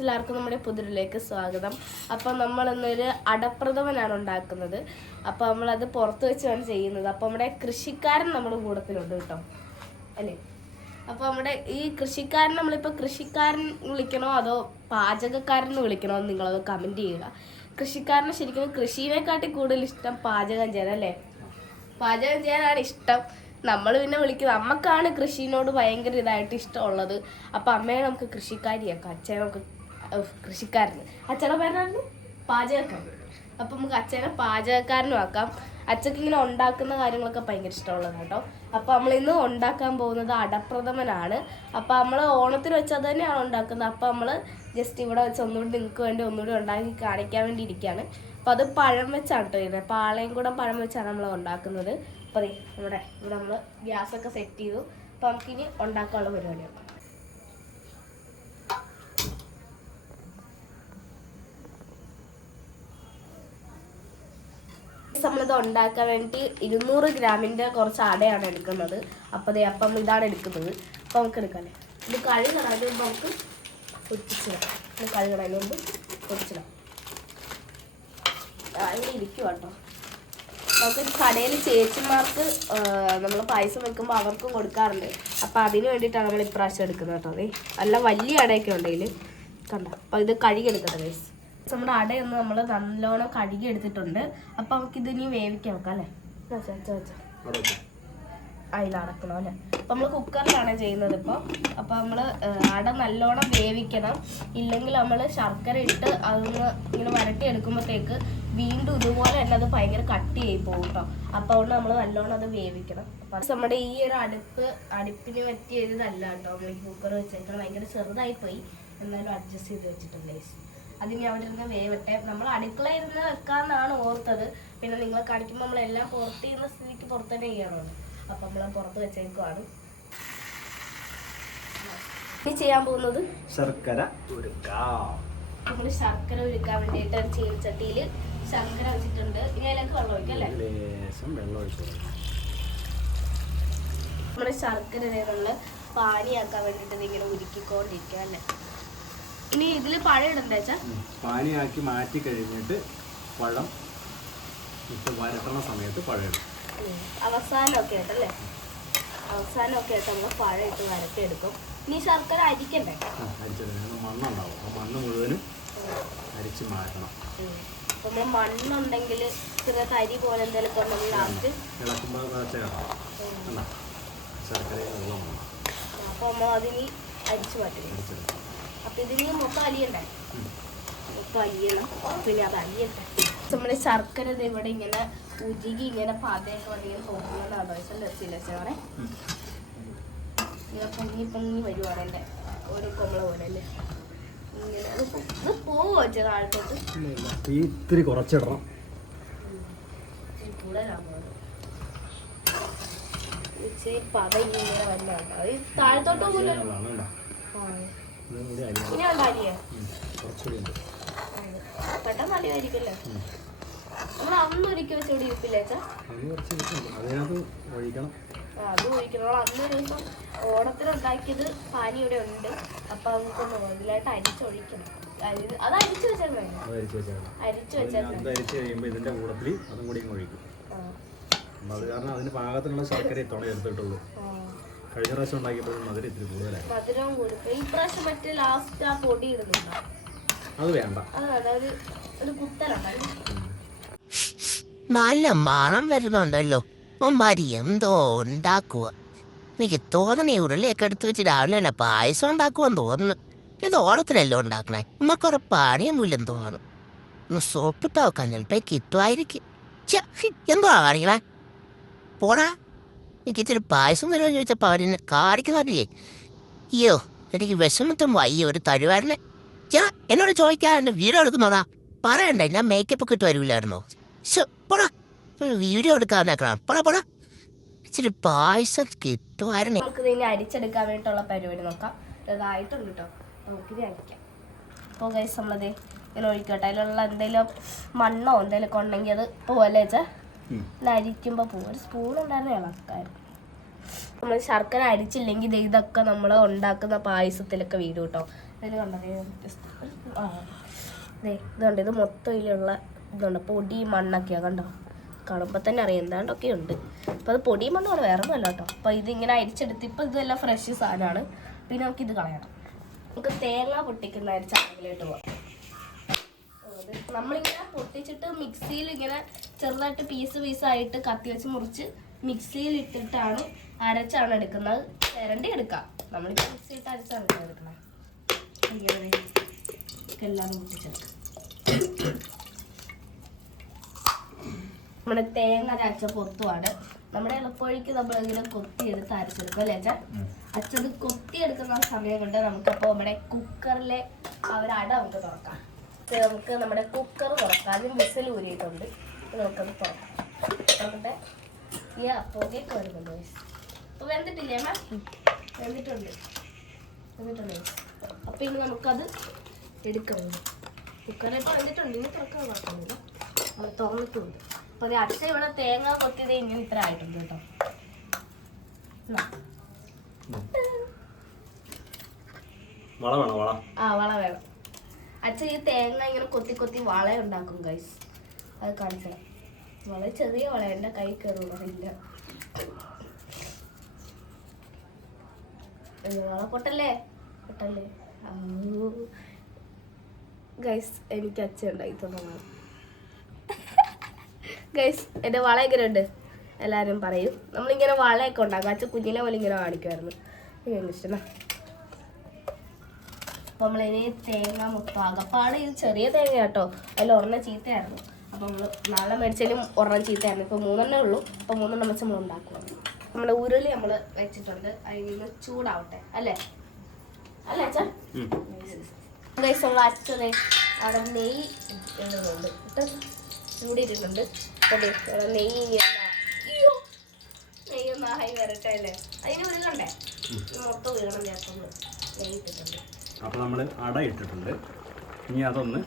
എല്ലാവർക്കും നമ്മുടെ പുതിരിലേക്ക് സ്വാഗതം. അപ്പം നമ്മൾ ഇന്നൊരു അടപ്രഥമനാണ് ഉണ്ടാക്കുന്നത്. അപ്പം നമ്മളത് പുറത്ത് വെച്ചാണ് ചെയ്യുന്നത്. അപ്പം നമ്മുടെ കൃഷിക്കാരൻ നമ്മുടെ കൂട്ടത്തിലുണ്ട് കേട്ടോ. അല്ലേ? അപ്പം നമ്മുടെ ഈ കൃഷിക്കാരൻ നമ്മളിപ്പോൾ കൃഷിക്കാരൻ വിളിക്കണോ അതോ പാചകക്കാരൻ വിളിക്കണോ എന്ന് നിങ്ങളത് കമന്റ് ചെയ്യുക. കൃഷിക്കാരന് ശരിക്കും കൃഷിനെക്കാട്ടി കൂടുതൽ ഇഷ്ടം പാചകം ചെയ്യാൻ അല്ലേ? പാചകം ചെയ്യാനാണ് ഇഷ്ടം. നമ്മൾ പിന്നെ വിളിക്കുന്നത് അമ്മക്കാണ് കൃഷിനോട് ഭയങ്കര ഇതായിട്ട് ഇഷ്ടമുള്ളത്. അപ്പം അമ്മയെ നമുക്ക് കൃഷിക്കാരിയാക്കാം. അച്ഛനെ നമുക്ക് ഉഫ്, കൃഷിക്കാരന്. അച്ഛനെ പേരായിരുന്നു പാചകക്കാരൻ. അപ്പം നമുക്ക് അച്ഛനെ പാചകക്കാരനും ആക്കാം. അച്ഛക്ക് ഇങ്ങനെ ഉണ്ടാക്കുന്ന കാര്യങ്ങളൊക്കെ ഭയങ്കര ഇഷ്ടമുള്ളത് കേട്ടോ. അപ്പം നമ്മൾ ഇന്ന് ഉണ്ടാക്കാൻ പോകുന്നത് അടപ്രഥമനാണ്. അപ്പം നമ്മൾ ഓണത്തിന് വെച്ച് തന്നെയാണ് ഉണ്ടാക്കുന്നത്. അപ്പം നമ്മൾ ജസ്റ്റ് ഇവിടെ വെച്ച് ഒന്നുകൂടി നിങ്ങൾക്ക് വേണ്ടി ഒന്നുകൂടി ഉണ്ടാക്കി കാണിക്കാൻ വേണ്ടി ഇരിക്കുകയാണ് അപ്പം അത് പഴം വെച്ചാണ് കേട്ടോ ഇരുന്നത് പാളയും കൂടെ പഴം വെച്ചാണ് നമ്മൾ ഉണ്ടാക്കുന്നത്. അപ്പോൾ ദേ നമ്മുടെ ഇവിടെ നമ്മൾ ഗ്യാസൊക്കെ സെറ്റ് ചെയ്തു. അപ്പോൾ നമുക്കിനി ഉണ്ടാക്കാനുള്ള പരിപാടിയാണ് നമ്മളിത് ഉണ്ടാക്കാൻ വേണ്ടി ഇരുന്നൂറ് ഗ്രാമിന്റെ കുറച്ച് അടയാണ് എടുക്കുന്നത്. അപ്പോൾ ദേ അപ്പം ഇതാണ് എടുക്കുന്നത്. അപ്പം നമുക്ക് എടുക്കാം ഇത് അതിന് മുമ്പ് നമുക്ക് പൊട്ടിച്ചിടാം. ഇത് കഴുകണം അതിന് മുമ്പ് പൊട്ടിച്ചിടാം. ഇവിടെ ഇരിക്കും കേട്ടോ നമുക്ക് കടയിൽ ചേച്ചിമാർക്ക് നമ്മൾ പായസം വെക്കുമ്പോൾ അവർക്കും കൊടുക്കാറുണ്ട്. അപ്പം അതിന് വേണ്ടിയിട്ടാണ് നമ്മൾ ഇപ്രാവശ്യം എടുക്കുന്നത് കേട്ടോ അതെ നല്ല വലിയ അടയൊക്കെ ഉണ്ടെങ്കിൽ കണ്ടോ? അപ്പോൾ ഇത് കഴുകിയെടുക്കട്ടെ ഗൈസ് നമ്മുടെ അടയൊന്ന് നമ്മൾ നല്ലോണം കഴുകി എടുത്തിട്ടുണ്ട് അപ്പൊ നമുക്ക് ഇത് ഇനി വേവിക്കാൻ വെക്കാം അല്ലേ? അടക്കണം അല്ലേ? അപ്പം നമ്മൾ കുക്കറിലാണ് ചെയ്യുന്നത് ഇപ്പോൾ അപ്പൊ നമ്മൾ അട നല്ലോണം വേവിക്കണം. ഇല്ലെങ്കിൽ നമ്മൾ ശർക്കര ഇട്ട് അതൊന്ന് ഇങ്ങനെ വരട്ടി എടുക്കുമ്പോഴത്തേക്ക് വീണ്ടും ഇതുപോലെ തന്നെ അത് ഭയങ്കര കട്ടി ആയി പോകും കേട്ടോ അപ്പൊ അതുകൊണ്ട് നമ്മൾ നല്ലോണം അത് വേവിക്കണം. അപ്പം നമ്മുടെ ഈ ഒരു അടുപ്പ് അടുപ്പിന് പറ്റിയ ഇതല്ല കേട്ടോ നമ്മൾ കുക്കർ വെച്ചേക്കണം ഭയങ്കര ചെറുതായി പോയി എന്നാലും അഡ്ജസ്റ്റ് ചെയ്ത് വെച്ചിട്ടുണ്ട്. അതിനി അവിടെ ഇരുന്ന് വേവട്ടെ. നമ്മൾ അടുക്കളയിൽ ഇരുന്ന് വെക്കാമെന്നാണ് ഓർത്തത്. പിന്നെ നിങ്ങളെ കാണിക്കുമ്പോൾ നമ്മളെല്ലാം പുറത്ത് ചെയ്യുന്ന സ്ഥിതിക്ക് പുറത്ത് തന്നെ ചെയ്യണമല്ലോ അപ്പം നമ്മൾ പുറത്ത് വെച്ചേക്കുവാണ്. ഇനി ചെയ്യാൻ പോകുന്നത് ശർക്കര ഉരുക്കാം. നമ്മൾ ശർക്കര ഉരുക്കാൻ വേണ്ടിയിട്ട് ഒരു ചീനച്ചട്ടിയിൽ ശർക്കര വെച്ചിട്ടുണ്ട്. ഇനി അതിലേക്ക് വെള്ളം ഒഴിക്കാം അല്ലേ? വെള്ളം ഒഴിച്ചു. നമ്മുടെ ശർക്കര നമ്മൾ പാനിയാക്കാൻ വേണ്ടിയിട്ട് ഇങ്ങനെ ഉരുക്കിക്കൊണ്ടിരിക്കുക അല്ലേ? ഇനി ഇതിൽ പഴം ഇടണ്ടേച്ചാ. പാനിയാക്കി മാറ്റി കഴിഞ്ഞിട്ട് പഴം ഇട്ട് വരട്ടണ സമയത്ത് പഴം ഇടും. അവസാനമൊക്കെ ആയിട്ടല്ലേ അവസാനമൊക്കെ ആയിട്ട് നമ്മൾ പഴം ഇട്ട് വരട്ടിയെടുക്കും ഇനി ശർക്കര അരിക്കണ്ടേ? അരിച്ചെടുക്കണം. മണ്ണുണ്ടാവും. ആ മണ്ണ് മുഴുവനും അരിച്ച് മാറ്റണം. നമ്മൾ മണ്ണുണ്ടെങ്കിൽ ചെറിയ തരി പോലെ എന്തെങ്കിലും ലാസ്റ്റ് ഇളക്കുമ്പോൾ വേണം അപ്പോൾ നമ്മൾ അതിനി അരിച്ചു മാറ്റി അരിച്ചെടുക്കണം. അപ്പം ഇതിന് മൊത്തം അരിയണ്ടേ? ഉം. മൊത്തം അരിയണം. പിന്നെ അത് അരിയട്ടെ. നമ്മുടെ ശർക്കര ഇവിടെ ഇങ്ങനെ ഉരുകി ഇങ്ങനെ പാതയൊക്കെ വന്നിങ്ങനെ പോകുന്നതാണ് ദിവസം രസില്ല ചേറെ ഉം. ഇങ്ങനെ പൊങ്ങി പൊങ്ങി വരുവാണ് എന്റെ ഒരു കൊമ്പള പോലെ അല്ലേ ഇങ്ങനെ അത് ഇത് പോവോ വെച്ചാൽ താഴത്തോട്ട്? ഇല്ല, ഇല്ല. തീ ഇത്തിരി കുറച്ചിടണം. കൂടുതലാണ് പത ഇങ്ങനെ വന്നതാണ് ഈ താഴത്തോട്ട് പോലും പെട്ടെന്ന് അടിയായിരിക്കല്ലേ നമ്മൾ അന്ന് ഒരിക്കൽ വെച്ചോടി ഇവിടെ ഇരിപ്പില്ല ചേച്ചാ അതിന് കുറച്ച് ഇരിപ്പുണ്ട്. അതിനകത്ത് ഒഴിക്കണം. ആ, അത് ഒഴിക്കണം. നമ്മൾ അന്നൊരു ദിവസം ഓണത്തിന് ഉണ്ടാക്കിയത് പാനി ഇവിടെ ഉണ്ട്. അപ്പൊ നമുക്കൊന്ന് ഇതിലായിട്ട് അരിച്ചൊഴിക്കണം അരി- അത് അരിച്ചു വെച്ചാൽ അരിച്ച് ഇതിന്റെ കൂടത്തിൽ അതും കൂടി ഒഴിക്കും. അത് കാരണം അതിന് പാകത്തിനുള്ള ശർക്കര ഇത്തവണ എടുത്തിട്ടുള്ളൂ. കഴിഞ്ഞ പ്രാവശ്യം ഉണ്ടാക്കിയപ്പോഴും മധുരം ഇത്തിരി കൂടുതലായി മധുരവും കൊടുക്കും ഈ പ്രാവശ്യം മറ്റേ ലാസ്റ്റ് ആ പൊടി ഇടുന്നുണ്ടോ? അത് വേണ്ട. ഒരു നല്ല മണം വരുന്നുണ്ടല്ലോ. ഉമ്മാരി എന്തോ ഉണ്ടാക്കുക. എനിക്ക് തോന്നണ ഈ ഉരുളിയൊക്കെ എടുത്ത് വെച്ച് രാവിലെ തന്നെ പായസം ഉണ്ടാക്കുമെന്ന് തോന്നുന്നു. ഇത് ഓണത്തിനല്ലോ ഉണ്ടാക്കണേ? ഉമ്മക്കൊരു പണിയൊന്നുമില്ലെന്ന് തോന്നുന്നു. ഒന്ന് സോപ്പിട്ട് ചിലപ്പോ കിട്ടുമായിരിക്കും. എന്തോ കാണിക്കണേ പോടാ. എനിക്ക് ഇത്തിരി പായസം വരുമെന്ന് ചോദിച്ചപ്പോൾ അവരെന്നെ കാണിക്കുന്നറിയേ അയ്യോ എനിക്ക് വിഷമത്തും വയ്യ ഒരു തരുവായിരുന്നേ. ഞാൻ എന്നോട് ചോദിക്കാൻ എന്റെ വീഡിയോ എടുക്കുന്നോടാ പറയണ്ട ഞാൻ മേക്കപ്പ് ഒക്കെ ഇട്ട് വരില്ലായിരുന്നോ പോടാ. വീഡിയോ എടുക്കാന്നേക്കണം പോടാ പോടാ. ഇച്ചിരി പായസം കിട്ടുമായിരുന്നേ നമുക്ക് ഇതിനെ അരിച്ചെടുക്കാൻ വേണ്ടിയിട്ടുള്ള പരിപാടി നോക്കാം. ഇതായിട്ടുണ്ട് കേട്ടോ നമുക്കിത് അരിക്കാം. അപ്പോൾ ഗൈസ് നമ്മളത് ഇങ്ങനെ ഒഴിക്കട്ടെ അതിലുള്ള എന്തെങ്കിലും മണ്ണോ എന്തെങ്കിലുമൊക്കെ ഉണ്ടെങ്കിൽ അത് പോലെ വെച്ചാൽ. അരിക്കുമ്പോൾ പോകും ഒരു സ്പൂൺ ഉണ്ടായിരുന്നു ഇളക്കായിരുന്നു നമ്മൾ ശർക്കര അരിച്ചില്ലെങ്കിൽ ഇതൊക്കെ നമ്മൾ ഉണ്ടാക്കുന്ന പായസത്തിലൊക്കെ വീടും കേട്ടോ അതിൽ കണ്ടതേ ഇതുണ്ട്. ഇത് മൊത്തം ഇതിലുള്ള ഇതുണ്ട്. പൊടി മണ്ണൊക്കെയാണ് കണ്ടോ? കാണുമ്പോൾ തന്നെ അറിയാം. എന്താണ്ടൊക്കെ ഉണ്ട്. അപ്പോൾ അത് പൊടി മണ്ണാണ് വേറെ ഒന്നുമല്ല കേട്ടോ അപ്പോൾ ഇതിങ്ങനെ അരിച്ചെടുത്ത് ഇപ്പോൾ ഇതെല്ലാം ഫ്രഷ് സാധനമാണ് പിന്നെ നമുക്ക് ഇത് കളയണം നമുക്ക് തേങ്ങ പൊട്ടിക്കുന്ന അരിച്ചാണെങ്കിലായിട്ട് പോകാം അത് നമ്മളിങ്ങനെ പൊട്ടിച്ചിട്ട് മിക്സിയിൽ ഇങ്ങനെ ചെറുതായിട്ട് പീസ് പീസായിട്ട് കത്തി വെച്ച് മുറിച്ച് മിക്സിയിൽ ഇട്ടിട്ടാണ് അരച്ചാണ് എടുക്കുന്നത്. ചിരണ്ടി എടുക്കാം. നമ്മളിപ്പോൾ മിക്സി ഇട്ട് അരച്ചാണ് എടുക്കുന്നത്. എല്ലാം പൊട്ടിച്ചെടുക്കാം. നമ്മുടെ തേങ്ങ അരച്ച പൊത്തുമാണ് നമ്മുടെ എളുപ്പവഴിക്ക് നമ്മൾ ഇങ്ങനെ കൊത്തിയെടുത്ത് അരച്ചെടുക്കും അല്ലേ അച്ഛൻ അച്ഛൻ കൊത്തിയെടുക്കുന്ന സമയം കൊണ്ട് നമുക്കപ്പോൾ നമ്മുടെ കുക്കറിലെ ആ ഒരു അട നമുക്ക് തുറക്കാം. നമുക്ക് നമ്മുടെ കുക്കർ തുറക്കാം. ആദ്യം വിസിൽ ഊരിയിട്ടുണ്ട്. നമുക്കത് തുറക്കാം. നമ്മുടെ ഈ അപ്പോഴേക്ക് വരുന്നുണ്ട്? അപ്പോൾ വെന്തിട്ടില്ലേ മാം വെന്തിട്ടുണ്ട്. വെന്തിട്ടുണ്ട്. അപ്പോൾ ഇനി നമുക്കത് എടുക്കാം. കുക്കറിലിട്ട് വെന്തിട്ടുണ്ട്. ഇനി തുറക്കാൻ കുഴപ്പമൊന്നുമില്ല അത് തുറന്നിട്ടുണ്ട്. അപ്പോൾ അത് അച്ഛൻ ഇവിടെ തേങ്ങ കൊത്തിയത് ഇങ്ങനെ ഇത്ര ആയിട്ടുണ്ട് കേട്ടോ. വള വേണം? വള? ആ വള വേണം. അച്ഛൻ ഈ തേങ്ങ ഇങ്ങനെ കൊത്തി കൊത്തി വള ഉണ്ടാക്കും ഗൈസ് അത് കാണിച്ചത് വളരെ ചെറിയ വള എന്റെ കൈ കയറുന്നില്ല വള പൊട്ടല്ലേ? പൊട്ടല്ലേ? ഗൈസ് എനിക്ക് അച്ഛൻ ഉണ്ടായി തന്നതാണ് ഗൈസ് എന്റെ വള എങ്ങനെ ഉണ്ട് എല്ലാവരും പറയും. നമ്മളിങ്ങനെ വളയൊക്കെ ഉണ്ടാക്കും. അച്ഛൻ കുഞ്ഞിനെ പോലെ ഇങ്ങനെ കാണിക്കുമായിരുന്നു എനിക്ക് ഇഷ്ടമാണ് അപ്പോൾ നമ്മളിനി തേങ്ങ മുട്ട അകപ്പാട് ഇത് ചെറിയ തേങ്ങ കേട്ടോ അതിൽ ഒരെണ്ണം ചീത്തയായിരുന്നു. അപ്പോൾ നമ്മൾ നാളെ മേടിച്ചാലും ഒരെണ്ണം ചീത്തയായിരുന്നു. ഇപ്പോൾ മൂന്നെണ്ണേ ഉള്ളൂ. അപ്പോൾ മൂന്നെണ്ണം വെച്ച് നമ്മൾ ഉണ്ടാക്കുവാണ് നമ്മുടെ ഉരുളി നമ്മൾ വെച്ചിട്ടുണ്ട്. അതിൽ നിന്ന് ചൂടാവട്ടെ. അല്ലേ? അല്ലേ അച്ഛാ? ഉം. ഗൈസ് നമ്മൾ അച്ഛനെ അവിടെ നെയ്യ് ഇടുന്നുണ്ട്. ഇട്ട് ദേ നെയ്യ് അയ്യോ! നെയ്യ് ഒന്ന് വരട്ടെ അല്ലേ? അതിന് ഉരുകണ്ടേ മൊത്തം വീണം ചേർത്തുള്ളൂ നെയ്യ് ഇട്ടിട്ടുണ്ട്. അപ്പോൾ നമ്മൾ അട ഇട്ടിട്ടുണ്ട്. ഇനി അതൊന്ന്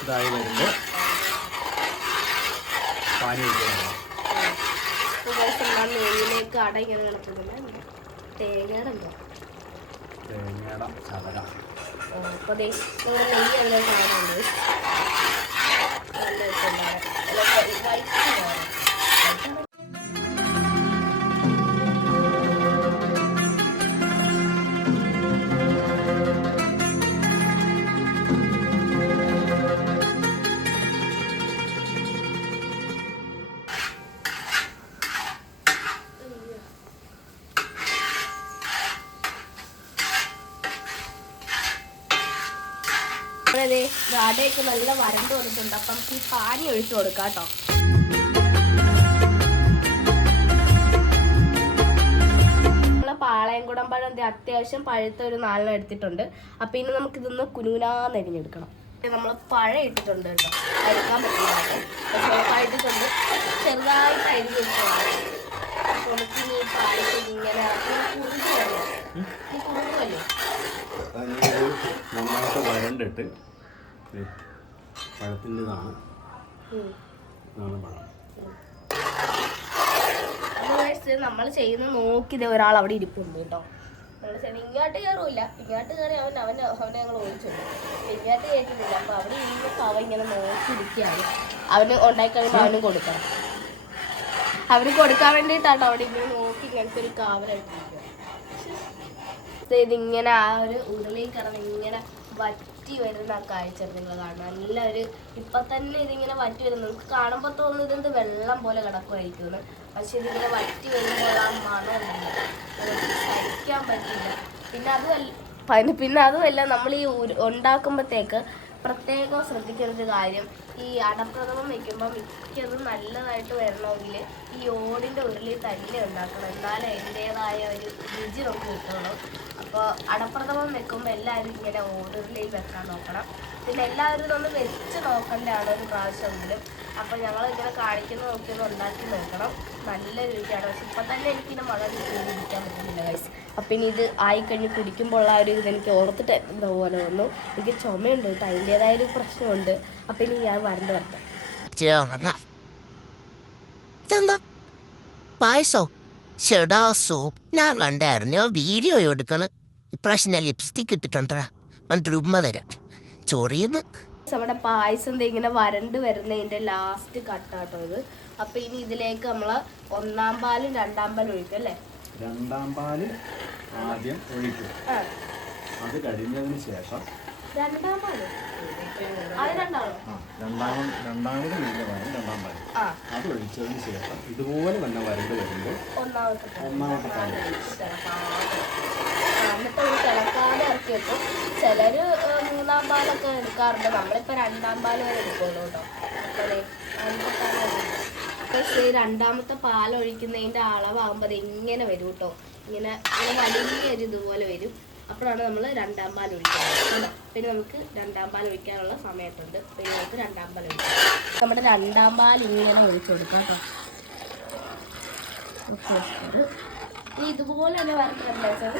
ഇതായി വരുമ്പോൾ പാനി കിടക്കുന്നുണ്ട് തേങ്ങയുടെ തേങ്ങയുടെ ചതര അപ്പോൾ നെയ്യ് കാണുന്നുണ്ട് അതെ നല്ല വരണ്ട് വന്നിട്ടുണ്ട്. അപ്പം ഈ പാനി ഒഴിച്ചു കൊടുക്കാം കേട്ടോ. പാളയംകുടം പഴം അത്യാവശ്യം പഴുത്ത ഒരു നാലെണ്ണം എടുത്തിട്ടുണ്ട്. അപ്പം ഇനി നമുക്ക് ഇതൊന്ന് കുനുകുനാന്ന് അരിഞ്ഞെടുക്കണം. നമ്മൾ പഴം ഇട്ടിട്ടുണ്ട് കേട്ടോ. അരിക്കാൻ പക്ഷേ പഴുത്തിട്ടുണ്ട് ചെറുതായിട്ട് അരിഞ്ഞ് വെച്ചതാണ്. അപ്പോൾ നമുക്ക് ഈ പാലത്ത് ഇങ്ങനെ കുറുകുമല്ലോ ഈ നന്നായിട്ട് വരണ്ടിട്ട് ദേ, പഴത്തിന്റെ ഇതാണ് പഴം. നമ്മൾ ചെയ്യുന്ന നോക്കി ഇതേ ഒരാൾ അവിടെ ഇരിപ്പുണ്ട് കേട്ടോ. ഇങ്ങോട്ട് കയറൂല ഇങ്ങോട്ട് കയറി അവൻ അവൻ അവനെ ഞങ്ങൾ ഓടിച്ചു ഇങ്ങോട്ട് കയറ്റുന്നില്ല അപ്പൊ അവിടെ ഇരുന്നപ്പോൾ അവൻ ഇങ്ങനെ നോക്കി ഇരിക്കുകയാണ്. അവന് ഉണ്ടാക്കി കഴിയുമ്പോൾ അവനും കൊടുക്കണം. അവന് കൊടുക്കാൻ വേണ്ടിയിട്ടാട്ടോ അവിടെ ഇങ്ങനെ നോക്കി ഇങ്ങനത്തെ ഒരു കാവലായിട്ടിരിക്കുക ഇതിങ്ങനെ ആ ഒരു ഉരുളിയിൽ കിടന്ന് ഇങ്ങനെ വറ്റി വരുന്ന കാഴ്ച നിങ്ങൾ കാണുക നല്ല ഒരു ഇപ്പൊ തന്നെ ഇതിങ്ങനെ വറ്റി വരുന്നു. നമുക്ക് കാണുമ്പോൾ തോന്നുന്നു ഇതെന്ത് വെള്ളം പോലെ കിടക്കുമായിരിക്കും പക്ഷെ ഇതിങ്ങനെ വറ്റി വരുമ്പോൾ ആ മണം കഴിക്കാൻ പറ്റില്ല. പിന്നെ അതുമല്ല പനി- പിന്നെ അതുമല്ല നമ്മൾ ഈ ഉണ്ടാക്കുമ്പോഴത്തേക്ക് പ്രത്യേകം ശ്രദ്ധിക്കേണ്ട ഒരു കാര്യം ഈ അടപ്രഥമം വെക്കുമ്പോൾ മിക്കതും നല്ലതായിട്ട് വരണമെങ്കിൽ ഈ ഓടിന്റെ ഉരുളി തന്നെ ഉണ്ടാക്കണം. എന്നാലേ അതിന്റേതായ ഒരു രുചി നമുക്ക് കിട്ടുള്ളൂ അപ്പോൾ അടപ്രഥമം വെക്കുമ്പോൾ എല്ലാവരും ഇങ്ങനെ ഓർഡറിലേക്ക് വെക്കാൻ നോക്കണം. പിന്നെ എല്ലാവരും ഒന്ന് വെച്ച് നോക്കേണ്ടതാണ് ഒരു പ്രാവശ്യമെങ്കിലും. അപ്പോൾ ഞങ്ങൾ ഇങ്ങനെ കാണിക്കുന്ന നോക്കി ഒന്ന് ഉണ്ടാക്കി നോക്കണം. നല്ല രുചിയാണ് പക്ഷെ ഇപ്പം തന്നെ എനിക്കിങ്ങനെ വളരെ ഇരിക്കാൻ പറ്റുന്നില്ല ഗൈസ് അപ്പം ഇനി ഇത് ആയിക്കഴിഞ്ഞ് കുടിക്കുമ്പോൾ ഉള്ള ഒരു ഇത് എനിക്ക് ഓർത്തിട്ട് എന്താ പോലെ വന്നു. എനിക്ക് ചുമയുണ്ട് കേട്ടോ. അതിന്റേതായ ഒരു പ്രശ്നമുണ്ട്. അപ്പം ഇനി ഞാൻ വരണ്ട് വരട്ടെ. ചേർന്ന ഇതെന്താ? പായസോ? ചേടാ സോപ്പ്. ഞാൻ കണ്ടായിരുന്നു? വീഡിയോ എടുക്കണം. ഇപ്രാവശ്യം ഞാൻ ലിപ്സ്റ്റിക് ഇട്ടിട്ടുണ്ടാ എന്നിട്ട് ഉമ്മ തരാം ചോറിയെന്ന്. നമ്മുടെ പായസം ദേ ഇങ്ങനെ വരണ്ട് വരുന്നതിന്റെ ലാസ്റ്റ് കട്ടാട്ടോ ഇത്. അപ്പൊ ഇനി ഇതിലേക്ക് നമ്മൾ ഒന്നാം പാലും രണ്ടാം പാലും ഒഴിക്കും അല്ലേ? രണ്ടാം പാൽ ആദ്യം ഒഴിക്കും. ആ. അത് കഴിഞ്ഞതിന് ശേഷം രണ്ടാം പാൽ? അത് രണ്ടാണോ ആ രണ്ടാമത് രണ്ടാമത് വീര്യമാണ് രണ്ടാം പാൽ. ആ. അത് ഒഴിച്ചതിന് ശേഷം ഇതുപോലെ തന്നെ വരണ്ട് വരുമ്പോൾ ഒന്നാമത്തെ. ഒന്നാമത്തെ പാൽ. എന്നിട്ട് ഒരു തിളക്കാതെ ഇറക്കി വെക്കും ചിലര് ഏ, മൂന്നാം പാലൊക്കെ എടുക്കാറുണ്ട്. നമ്മളിപ്പോൾ രണ്ടാം പാൽ വരെ എടുക്കുള്ളൂ കേട്ടോ. പക്ഷേ രണ്ടാമത്തെ പാൽ ഒഴിക്കുന്നതിന്റെ അളവാകുമ്പോൾ അത് ഇങ്ങനെ വരും കേട്ടോ. ഇങ്ങനെ വലിയൊരു ഇതുപോലെ വരും. അപ്പോഴാണ് നമ്മൾ രണ്ടാം പാൽ ഒഴിക്കുന്നത്. പിന്നെ നമുക്ക് രണ്ടാം പാൽ ഒഴിക്കാനുള്ള സമയത്തുണ്ട്. പിന്നെ നമുക്ക് രണ്ടാം പാൽ ഒഴിക്കാം. നമ്മുടെ രണ്ടാം പാൽ ഇങ്ങനെ ഒഴിച്ചു കൊടുക്കാം കേട്ടോ. ഇതുപോലെ തന്നെ വെച്ചാൽ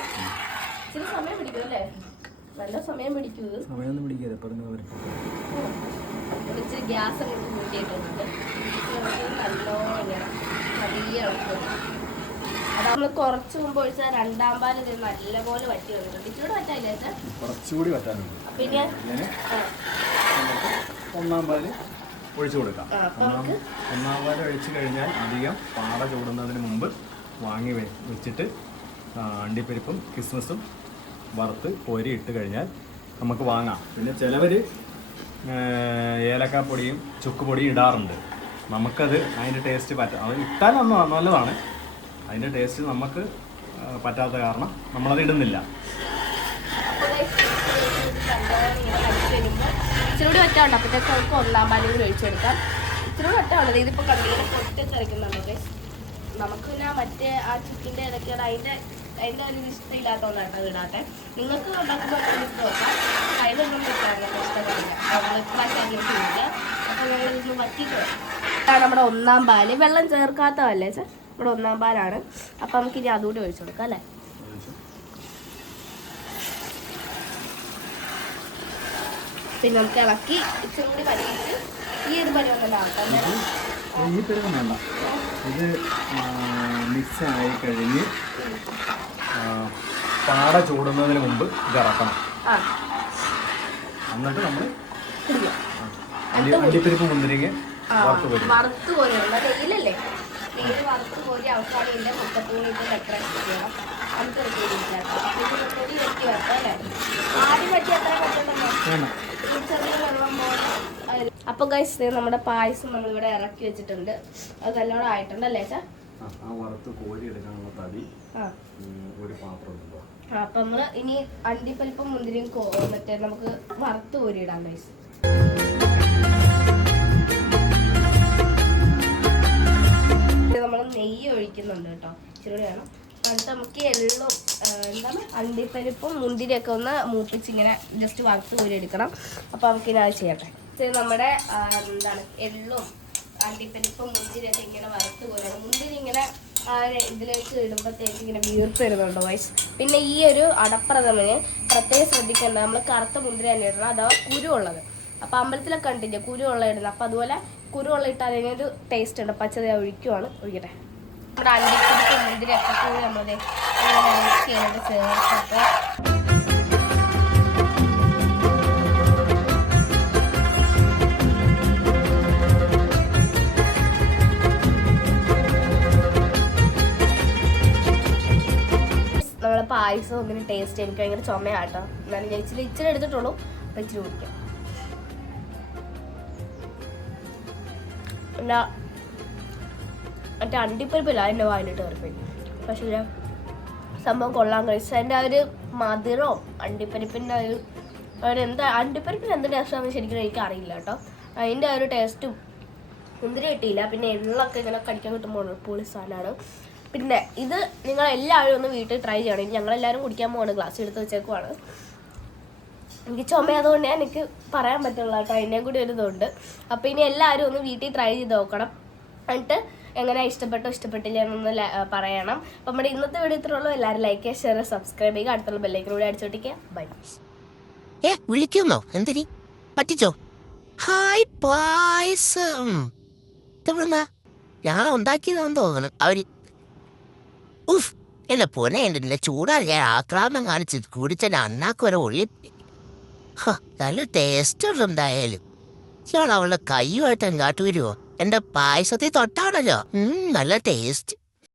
ഇച്ചിരി സമയം പിടിക്കും അല്ലേ? നല്ല സമയം പിടിക്കും ഇത്. സമയമൊന്നും പിടിക്കാതെ പറഞ്ഞു വരും. ഇവിടെ ഇച്ചിരി ഗ്യാസ് അങ്ങോട്ട് കൂട്ടിയിട്ടുണ്ട്. നല്ലോണം ഇങ്ങനെ പതിയെ ഇളക്കും. അത് നമ്മൾ കുറച്ച് മുമ്പ് ഒഴിച്ചാൽ രണ്ടാം ഇത് നല്ലപോലെ വറ്റി വന്നിട്ടുണ്ട്. ഇച്ചിരി പറ്റായില്ല ചേച്ചാ? കുറച്ചുകൂടി വറ്റാനുണ്ട്. പിന്നെ ഒന്നാം പാൽ ഒഴിച്ചു കൊടുക്കാം. ഒന്നാം പാൽ ഒഴിച്ചു കഴിഞ്ഞാൽ അധികം പാട ചൂടുന്നതിന് മുമ്പ് വാങ്ങി വെച്ചിട്ട് അണ്ടിപ്പരിപ്പും ക്രിസ്മസും വറുത്ത് കോരി ഇട്ട് കഴിഞ്ഞാൽ നമുക്ക് വാങ്ങാം. പിന്നെ ചിലവർ ഏലക്കാപ്പൊടിയും ചുക്കുപൊടിയും ഇടാറുണ്ട്. നമുക്കത് അതിന്റെ ടേസ്റ്റ് പറ്റാ അത് ഇട്ടാൽ നന്ന നല്ലതാണ്. അതിന്റെ ടേസ്റ്റ് നമുക്ക് പറ്റാത്ത കാരണം നമ്മളത് ഇടുന്നില്ല. അപ്പൊ guys, ഇത് നല്ലോണം ഇങ്ങനെ വറ്റി വരുമ്പോൾ ഇച്ചിരി കൂടി വറ്റാണ്ട് അപ്പോഴത്തേക്ക് നമുക്ക് പിന്നെ മറ്റേ ആ ചിക്കന്റെ ഇതൊക്കെയാണ് അതിന്റെ അതിന്റെ ഒരു ഇഷ്ടമില്ലാത്തതുകൊണ്ടാണ് കേട്ടോ ഇടാട്ടെ നിങ്ങൾക്ക് ഉണ്ടാക്കുമ്പോൾ നോക്കാം അതിലൊന്നും കിട്ടാറില്ല ഇഷ്ടപ്പെടില്ല ഇപ്രാവശ്യം അപ്പോൾ ഞങ്ങളിതൊന്ന്. ഇതാണ് നമ്മുടെ ഒന്നാം പാൽ. വെള്ളം ചേർക്കാത്തതല്ലേ സാർ ഇവിടെ ഒന്നാം പാലാണ്. അപ്പോൾ നമുക്ക് ഇനി അതുകൂടി ഒഴിച്ചു കൊടുക്കാം അല്ലേ? പിന്നെ നമുക്ക് ഇളക്കി ഇച്ചിരി കൂടി പറ്റിയിട്ട് ഈ ഒരു പരുവം തന്നെ ഈ പെരുമ വേണ്ട. ഇത് മിക്സ് ആയി കഴിഞ്ഞ് പാട ചൂടുന്നതിന് മുമ്പ് ഇത് ഇറക്കണം എന്നിട്ട് നമ്മൾ അണ്ടിപ്പരിപ്പ് മുന്തിരിങ്ങ വറുത്ത് വറുത്ത് അവസാനം ഡെക്കറേറ്റ് ചെയ്യണം. നമുക്ക് പൊടി വെക്കാം ആദ്യം എത്ര പറ്റുന്നുണ്ടോ വേണം ചെറിയ വെള്ളം പോലെ ആയി- അപ്പൊ ഗൈസ് നമ്മുടെ പായസം നമ്മളിവിടെ ഇറക്കി വെച്ചിട്ടുണ്ട്. അത് നല്ലോണം ആയിട്ടുണ്ട് അല്ലേ ആ, വറുത്ത് കോരി എടുക്കാനുള്ള തടി ഒരു പാത്രം അപ്പൊ നമ്മൾ ഇനി അണ്ടിപ്പരിപ്പും മുന്തിരിയും മറ്റേ നമുക്ക് വറുത്ത് കോരിയിടാം ഗൈസ് നമ്മൾ നെയ്യ് ഒഴിക്കുന്നുണ്ട് കേട്ടോ. ഇച്ചിരി വേണം. എന്നിട്ട് നമുക്ക് എള്ളും എന്താണ്? അണ്ടിപ്പരിപ്പും മുന്തിരിയൊക്കെ ഒന്ന് മൂപ്പിച്ച് ഇങ്ങനെ ജസ്റ്റ് വറുത്ത് കോരി എടുക്കണം. അപ്പൊ നമുക്ക് ഇനി അത് ചെയ്യട്ടെ. ഇത് നമ്മുടെ എന്താണ്? എള്ളും അണ്ടിപ്പരിപ്പും മുന്തിരിയൊക്കെ ഇങ്ങനെ വറുത്ത് കോരണം മുന്തിരി ഇങ്ങനെ ആ ഒരു ഇതിലേക്ക് ഇടുമ്പോഴത്തേക്ക് ഇങ്ങനെ വീർത്ത് വരുന്നുണ്ട് വയസ്സ് പിന്നെ ഈ ഒരു അടപ്രഥമന് പ്രത്യേകം ശ്രദ്ധിക്കേണ്ട നമ്മൾ കറുത്ത മുന്തിരി തന്നെ ഇടണം അഥവാ കുരുവുള്ളത്? അപ്പോൾ അമ്പലത്തിലൊക്കെ കണ്ടില്ലേ ഉള്ള ഇടുന്നത്? അപ്പോൾ അതുപോലെ കുരുവുള്ള ഇട്ടാൽ അതിനൊരു ടേസ്റ്റ് ഉണ്ട്. പച്ചത ഒഴിക്കുവാണ്. ഒഴിക്കട്ടെ. നമ്മുടെ അണ്ടിപ്പരിപ്പ് മുന്തിരി ഒക്കെ കൂടി നമ്മളത് ഇങ്ങനെ മിക്സ് ചെയ്തിട്ട് ചേർത്തിട്ട് നമ്മളെ ഒന്നിനും ടേസ്റ്റ് എനിക്ക് ഭയങ്കര ചുമയാട്ടോ. എന്നാലും ഞാൻ ഇച്ചിരി ഇച്ചിരി എടുത്തിട്ടുള്ളൂ അപ്പം ഇച്ചിരി കുടിക്കാം. പിന്നെ മറ്റേ അണ്ടിപ്പരിപ്പില്ല അതിന്റെ വായിലിട്ട് കയറിപ്പോയി പക്ഷേ ഞാൻ സംഭവം കൊള്ളാൻ കഴിച്ചു അതിന്റെ ആ ഒരു മധുരവും അണ്ടിപ്പരിപ്പിന്റെ ഒരു അവരെന്താ അണ്ടിപ്പരിപ്പിന് എന്ത് ടേസ്റ്റാണെന്ന് ശരിക്കും എനിക്ക് അറിയില്ല കേട്ടോ. അതിന്റെ ആ ഒരു ടേസ്റ്റും മുന്തിരി കിട്ടിയില്ല. പിന്നെ എള്ളൊക്കെ ഇങ്ങനെ കടിക്കാൻ കിട്ടുമ്പോൾ പൊളി സാധനമാണ് പിന്നെ ഇത് നിങ്ങൾ എല്ലാവരും ഒന്ന് വീട്ടിൽ ട്രൈ ചെയ്യണം. ഇനി ഞങ്ങളെല്ലാവരും കുടിക്കാൻ പോവാണ്. ഗ്ലാസ് എടുത്ത് വെച്ചേക്കുവാണ്. എനിക്ക് ചുമയായതുകൊണ്ട് ഞാൻ എനിക്ക് പറയാൻ പറ്റുള്ള കേട്ടോ. അതിന്റെയും കൂടി ഒരു ഇതുണ്ട്. അപ്പോൾ ഇനി എല്ലാവരും ഒന്ന് വീട്ടിൽ ട്രൈ ചെയ്ത് നോക്കണം. എന്നിട്ട് എങ്ങനെ ഇഷ്ടപ്പെട്ടോ ഇഷ്ടപ്പെട്ടില്ല എന്നൊന്ന് പറയണം. അപ്പം നമ്മുടെ ഇന്നത്തെ വീഡിയോ ഇത്രയുള്ളൂ എല്ലാവരും ലൈക്ക് ചെയ്യുക ഷെയർ സബ്സ്ക്രൈബ് ചെയ്യുക. അടുത്തുള്ള ബെല്ലൈക്കിലൂടെ അടിച്ചോട്ടിക്കുക ബൈ ഏ വിളിക്കുന്നോ എന്തിനി? പറ്റിച്ചോ? ഹായ് പായസം. ഞാൻ ഉണ്ടാക്കിയതാണെന്ന് തോന്നുന്നു. അവർ ഉഫ് എന്നെ പൊന്നെ ഉണ്ടല്ലേ ചൂടാറിയ ആക്രാമം കാണിച്ച് കുടിച്ച നന്നാക്കുവരെ ഒഴി നല്ല ടേസ്റ്റ് ഉണ്ട് എന്തായാലും. ഇയാൾ അവളുടെ കൈയുമായിട്ട് എങ്ങാട്ട് വരുമോ എന്റെ പായസത്തിൽ തൊട്ടാണല്ലോ. നല്ല ടേസ്റ്റ്